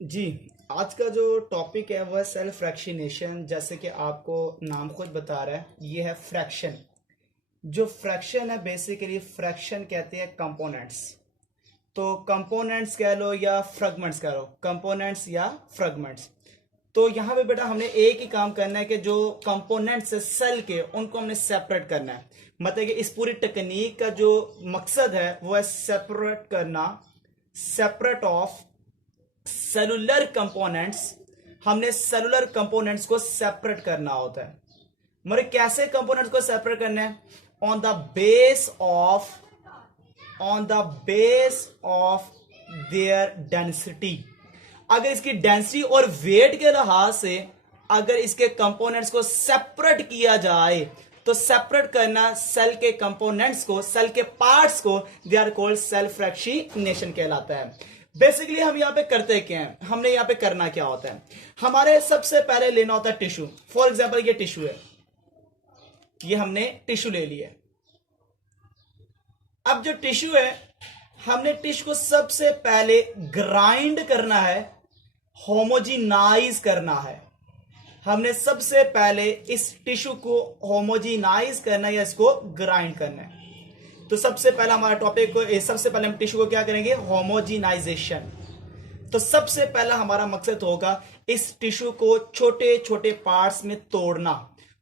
जी। आज का जो टॉपिक है वह सेल्फ फ्रैक्शनेशन। जैसे कि आपको नाम खुद बता रहा है, ये है फ्रैक्शन। जो फ्रैक्शन है बेसिकली फ्रैक्शन कहते हैं कंपोनेंट्स। तो कंपोनेंट्स कह लो या फ्रेगमेंट्स कह लो, कंपोनेंट्स या फ्रेगमेंट्स। तो यहाँ पे बेटा हमने एक ही काम करना है कि जो कंपोनेंट्स है सेल के उनको हमने सेपरेट करना है। मतलब कि इस पूरी टेक्निक का जो मकसद है वो है सेपरेट करना, सेपरेट ऑफ सेलुलर कंपोनेंट्स। हमने सेलुलर कंपोनेंट्स को सेपरेट करना होता है। मगर कैसे कंपोनेंट्स को सेपरेट करना है? On the base of on the base of there density. अगर इसकी डेंसिटी और वेट के लिहाज से अगर इसके कंपोनेंट्स को सेपरेट किया जाए तो सेपरेट करना सेल के कंपोनेंट्स को, सेल के पार्ट्स को, they are called cell fractionation कहलाता है। बेसिकली हम यहां पे करते क्या है, हमने यहां पे करना क्या होता है, हमारे सबसे पहले लेना होता है टिश्यू। फॉर एग्जाम्पल ये टिश्यू है, ये हमने टिश्यू ले लिया। अब जो टिश्यू है, हमने टिश्यू को सबसे पहले ग्राइंड करना है, होमोजिनाइज करना है। हमने सबसे पहले इस टिश्यू को होमोजिनाइज करना है या इसको ग्राइंड करना है। तो सबसे पहला हमारा टॉपिक को, सबसे पहले हम टिश्यू को क्या करेंगे? होमोजिनाइजेशन। तो सबसे पहला हमारा मकसद होगा इस टिश्यू को छोटे छोटे पार्ट्स में तोड़ना।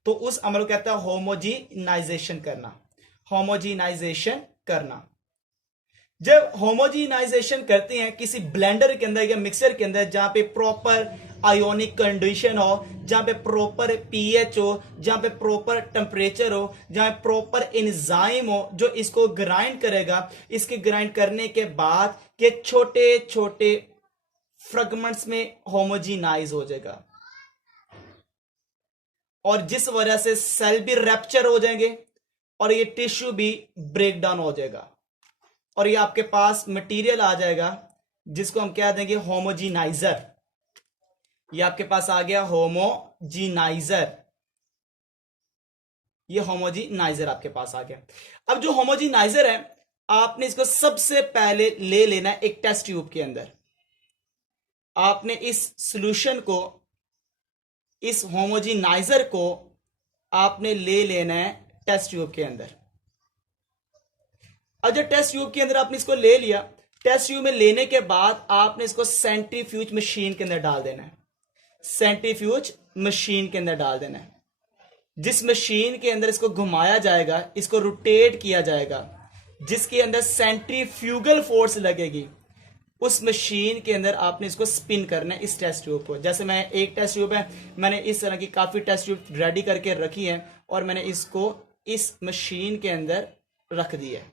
तो उस अमल को कहता है होमोजिनाइजेशन करना, होमोजिनाइजेशन करना। जब होमोजिनाइजेशन करते हैं किसी ब्लेंडर के अंदर या मिक्सर के अंदर, जहां पे प्रॉपर आयोनिक कंडीशन हो, जहां पे प्रॉपर पीएच हो, जहां पे प्रॉपर टेम्परेचर हो, जहां प्रॉपर एंजाइम हो जो इसको ग्राइंड करेगा, इसके ग्राइंड करने के बाद ये छोटे छोटे फ्रेगमेंट्स में होमोजिनाइज हो जाएगा और जिस वजह से सेल भी रैप्चर हो जाएंगे और ये टिश्यू भी ब्रेक डाउन हो जाएगा और ये आपके पास मटेरियल आ जाएगा जिसको हम क्या देंगे? होमोजिनाइजर। ये आपके पास आ गया होमोजिनाइजर, ये होमोजिनाइजर आपके पास आ गया। अब जो होमोजिनाइजर है, आपने इसको सबसे पहले ले लेना है एक टेस्ट ट्यूब के अंदर। आपने इस सॉल्यूशन को, इस होमोजिनाइजर को आपने ले लेना है टेस्ट ट्यूब के अंदर। अब जब टेस्ट ट्यूब के अंदर आपने इसको ले लिया, टेस्ट ट्यूब में लेने के बाद आपने इसको सेंट्रीफ्यूज मशीन के अंदर डाल देना है। सेंट्रीफ्यूज मशीन के अंदर डाल देना है, जिस मशीन के अंदर इसको घुमाया जाएगा, इसको रोटेट किया जाएगा, जिसके अंदर सेंट्रीफ्यूगल फोर्स लगेगी, उस मशीन के अंदर आपने इसको स्पिन करना है इस टेस्ट ट्यूब को। जैसे मैं एक टेस्ट ट्यूब है, मैंने इस तरह की काफी टेस्ट ट्यूब रेडी करके रखी है और मैंने इसको इस मशीन के अंदर रख दिया है।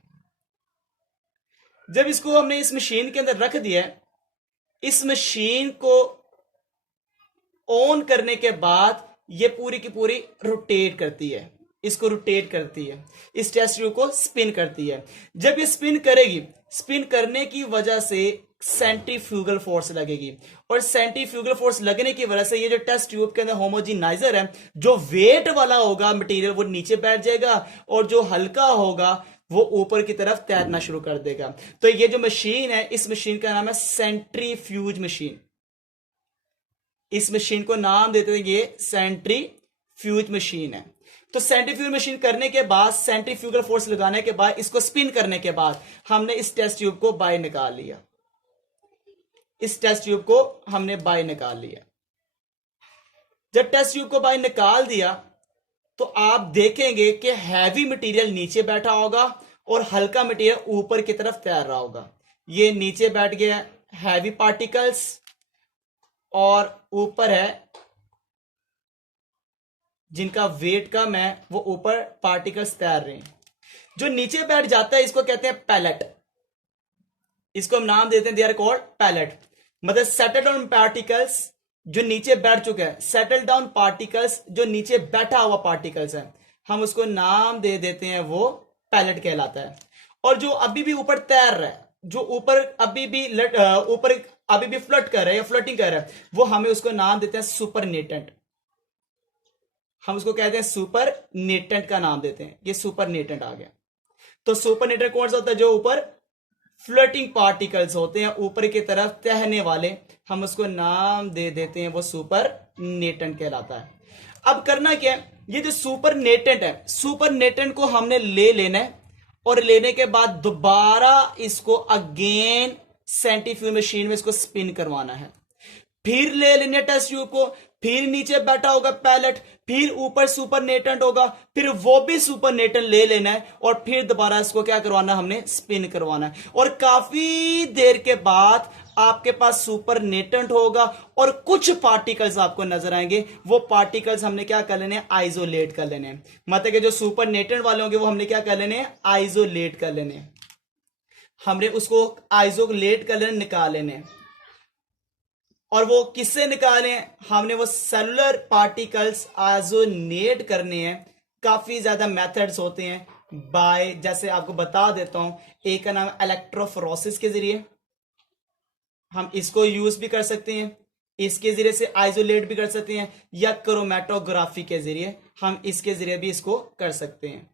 जब इसको हमने इस मशीन के अंदर रख दिया, इस मशीन को ऑन करने के बाद ये पूरी की पूरी रोटेट करती है, इसको रोटेट करती है, इस टेस्ट ट्यूब को स्पिन करती है। जब ये स्पिन करेगी, स्पिन करने की वजह से सेंट्रीफ्यूगल फोर्स लगेगी और सेंट्रीफ्यूगल फोर्स लगने की वजह से ये जो टेस्ट ट्यूब के अंदर होमोजिनाइजर है, जो वेट वाला होगा मटेरियल वो नीचे बैठ जाएगा और जो हल्का होगा वो ऊपर की तरफ तैरना शुरू कर देगा। तो ये जो मशीन है, इस मशीन का नाम है सेंट्रीफ्यूज मशीन। इस मशीन को नाम देते हैं ये सेंट्रीफ्यूज मशीन है। तो सेंट्रीफ्यूज मशीन करने के बाद, सेंट्रीफ्यूगल फोर्स लगाने के बाद, इसको स्पिन करने के बाद हमने इस टेस्ट ट्यूब को बाहर निकाल लिया। इस टेस्ट ट्यूब को हमने बाहर निकाल लिया। जब टेस्ट ट्यूब को बाहर निकाल दिया तो आप देखेंगे कि हैवी मटेरियल नीचे बैठा होगा और हल्का मटेरियल ऊपर की तरफ तैर रहा होगा। ये नीचे बैठ गया हैवी पार्टिकल्स और ऊपर है जिनका वेट कम है, वो ऊपर पार्टिकल्स तैर रहे हैं। जो नीचे बैठ जाता है इसको कहते हैं पैलेट। इसको हम नाम देते हैं, दे आर कॉल्ड पैलेट। मतलब सेटल डाउन पार्टिकल्स जो नीचे बैठ चुके हैं, सेटल डाउन पार्टिकल्स जो नीचे बैठा हुआ पार्टिकल्स है, हम उसको नाम दे देते हैं, वो पैलेट कहलाता है। और जो अभी भी ऊपर तैर रहा है, जो ऊपर अभी भी ऊपर अभी भी फ्लट कर रहा है या फ्लटिंग कर रहा है, वो हमें उसको नाम देते हैं सुपरनेटेंट। हम उसको कहते हैं सुपरनेटेंट का नाम देते हैं, ये सुपरनेटेंट आ गया। तो सुपरनेटेंट कौन सा होता है? जो ऊपर फ्लोटिंग पार्टिकल्स होते हैं ऊपर की तरफ तैरने वाले, हम उसको नाम दे देते हैं, वो सुपर नेटेंट कहलाता है। अब करना क्या है, ये जो सुपर नेटेंट है, सुपर नेटेंट को हमने ले लेना है और लेने के बाद दोबारा इसको अगेन सेंट्रीफ्यूज मशीन में इसको स्पिन करवाना है। फिर ले लेने टेस्ट ट्यूब को, फिर नीचे बैठा होगा पैलेट, फिर ऊपर सुपर नेटेंट होगा, फिर वो भी सुपर नेटेंट ले लेना है और फिर दोबारा इसको क्या करवाना, हमने स्पिन करवाना है। और काफी देर के बाद आपके पास सुपर नेटेंट होगा और कुछ पार्टिकल्स आपको नजर आएंगे, वो पार्टिकल्स हमने क्या कर लेने, आइसोलेट कर लेने। मतलब कि जो सुपर नेटेंट वाले होंगे वो हमने क्या कर लेने, आइसोलेट कर लेने, हमने उसको आइसोलेट कर लेने, निकाल लेने। और वो किससे निकाले, हमने वो सेलुलर पार्टिकल्स आइसोलेट करने हैं। काफी ज्यादा मेथड्स होते हैं, बाय जैसे आपको बता देता हूं, एक का नाम इलेक्ट्रोफोरेसिस के जरिए, हम इसको यूज भी कर सकते हैं, इसके जरिए से आइसोलेट भी कर सकते हैं, या क्रोमेटोग्राफी के जरिए हम इसके जरिए भी इसको कर सकते हैं।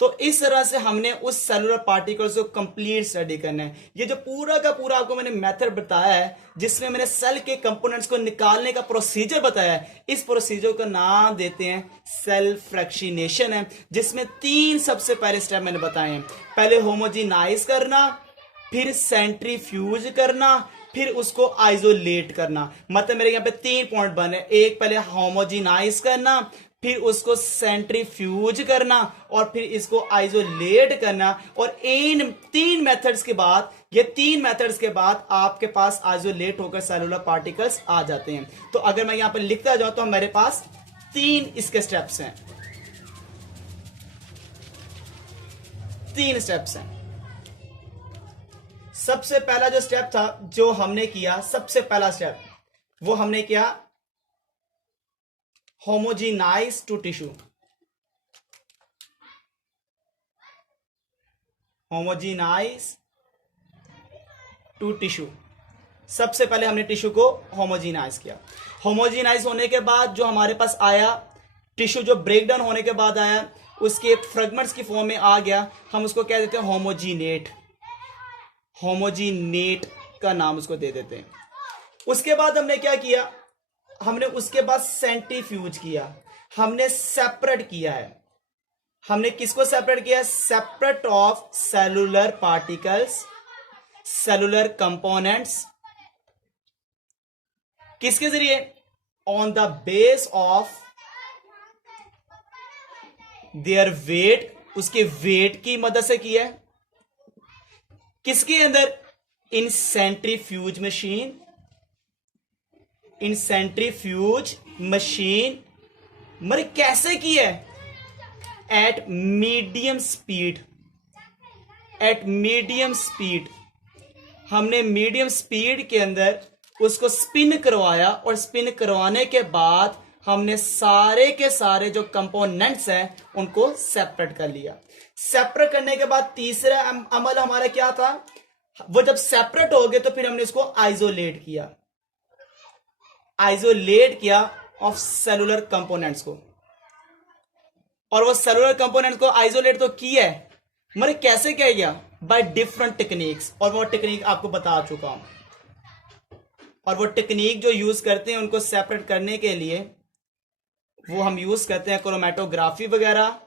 तो इस तरह से हमने उस सेलुलर पार्टिकल्स को कंप्लीट स्टडी करना है। ये जो पूरा का पूरा आपको मैंने मेथड बताया है, जिसमें मैंने सेल के कंपोनेंट्स को निकालने का प्रोसीजर बताया है, इस प्रोसीजर का नाम देते हैं सेल फ्रैक्शनेशन है, जिसमें 3 सबसे पहले स्टेप मैंने बताए हैं। पहले होमोजेनाइज करना, फिर सेंट्रीफ्यूज करना, फिर उसको आइसोलेट करना। मतलब मेरे यहाँ पे 3 पॉइंट बने, एक पहले होमोजेनाइज करना, फिर उसको सेंट्रीफ्यूज करना और फिर इसको आइसोलेट करना। और इन 3 मेथड्स के बाद, ये 3 मेथड्स के बाद आपके पास आइसोलेट होकर सेलुलर पार्टिकल्स आ जाते हैं। तो अगर मैं यहां पर लिखता जाऊं तो मेरे पास 3 इसके स्टेप्स हैं, 3 स्टेप्स हैं। सबसे पहला जो स्टेप था जो हमने किया, सबसे पहला स्टेप वो हमने किया homogenize to tissue, homogenize to tissue. सबसे पहले हमने टिश्यू को होमोजेनाइज किया। होमोजेनाइज होने के बाद जो हमारे पास आया टिश्यू, जो ब्रेकडाउन होने के बाद आया, उसके फ्रेगमेंट्स की फॉर्म में आ गया, हम उसको कह देते हैं होमोजीनेट, होमोजीनेट का नाम उसको दे देते हैं। उसके बाद हमने क्या किया, हमने उसके बाद सेंट्रीफ्यूज किया, हमने सेपरेट किया है। हमने किसको सेपरेट किया, separate of cellular particles, cellular components, किसके जरिए, on the base of their weight, उसके वेट की मदद से किया है। किसके अंदर, in centrifuge machine, in centrifuge machine. मरे कैसे किया है, at medium speed, at medium speed. हमने मीडियम स्पीड के अंदर उसको स्पिन करवाया और स्पिन करवाने के बाद हमने सारे के सारे जो कंपोनेंट्स हैं उनको सेपरेट कर लिया। सेपरेट करने के बाद तीसरा अमल हमारा क्या था, वो जब सेपरेट हो गए तो फिर हमने उसको आइसोलेट किया, आइसोलेट किया ऑफ सेलुलर कंपोनेंट्स को। और वो सेलुलर कंपोनेंट को आइसोलेट तो किया है, मगर कैसे किया गया, बाय डिफरेंट टेक्निक्स, और वो टेक्निक आपको बता चुका हूं। और वो टेक्निक जो यूज करते हैं उनको सेपरेट करने के लिए, वो हम यूज करते हैं क्रोमेटोग्राफी वगैरह।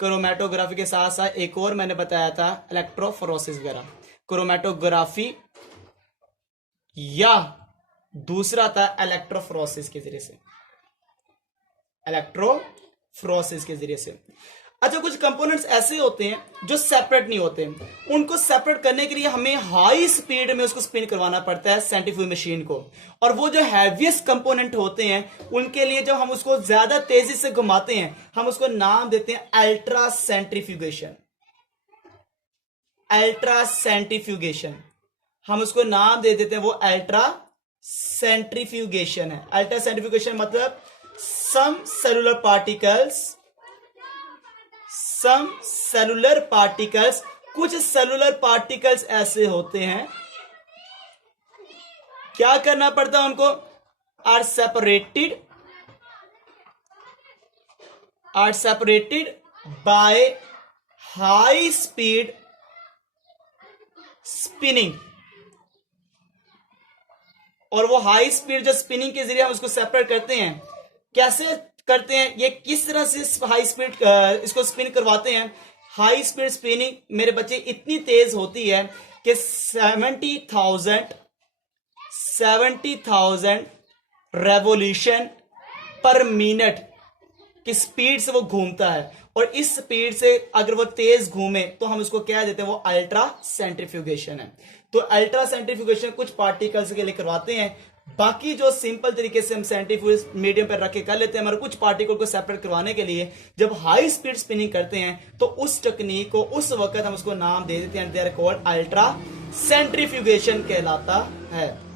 क्रोमेटोग्राफी के साथ साथ एक और मैंने बताया था इलेक्ट्रोफोरेसिस वगैरह। क्रोमेटोग्राफी या दूसरा था इलेक्ट्रोफोरेसिस के जरिए से, इलेक्ट्रोफोरेसिस के जरिए से। अच्छा, कुछ कंपोनेंट्स ऐसे होते हैं जो सेपरेट नहीं होते, उनको सेपरेट करने के लिए हमें हाई स्पीड में उसको स्पिन करवाना पड़ता है सेंट्रीफ्यूज मशीन को। और वो जो हैवीएस्ट कंपोनेंट होते हैं उनके लिए जब हम उसको ज्यादा तेजी से घुमाते हैं, हम उसको नाम देते हैं अल्ट्रा सेंट्रीफ्यूगेशन, अल्ट्रा सेंट्रीफ्यूगेशन। हम उसको नाम दे देते हैं, वो अल्ट्रा सेंट्रीफ्यूगेशन है। अल्ट्रा सेंट्रीफ्यूगेशन मतलब सम सेलुलर पार्टिकल्स, कुछ सेलुलर पार्टिकल्स ऐसे होते हैं, क्या करना पड़ता है उनको, are separated by high speed spinning, और वो हाई स्पीड जो स्पिनिंग के जरिए हम उसको सेपरेट करते हैं, कैसे करते हैं, ये किस तरह से हाई स्पीड इसको स्पिन करवाते हैं। हाई स्पीड स्पिनिंग मेरे बच्चे इतनी तेज होती है कि 70,000 रेवोल्यूशन पर मिनट की स्पीड से वो घूमता है, और इस स्पीड से अगर वो तेज घूमे तो हम उसको कह देते हैं वो अल्ट्रा सेंट्रीफ्यूगेशन है। तो अल्ट्रा सेंट्रीफ्यूगेशन कुछ पार्टिकल्स के लिए करवाते हैं, बाकी जो सिंपल तरीके से हम सेंट्रीफ्यूज मीडियम पर रख के कर लेते हैं, मगर कुछ पार्टिकल को सेपरेट करवाने के लिए जब हाई स्पीड स्पिनिंग करते हैं तो उस टेक्निक को उस वक्त हम उसको नाम दे देते हैं, they are called ultra centrifugation कहलाता है।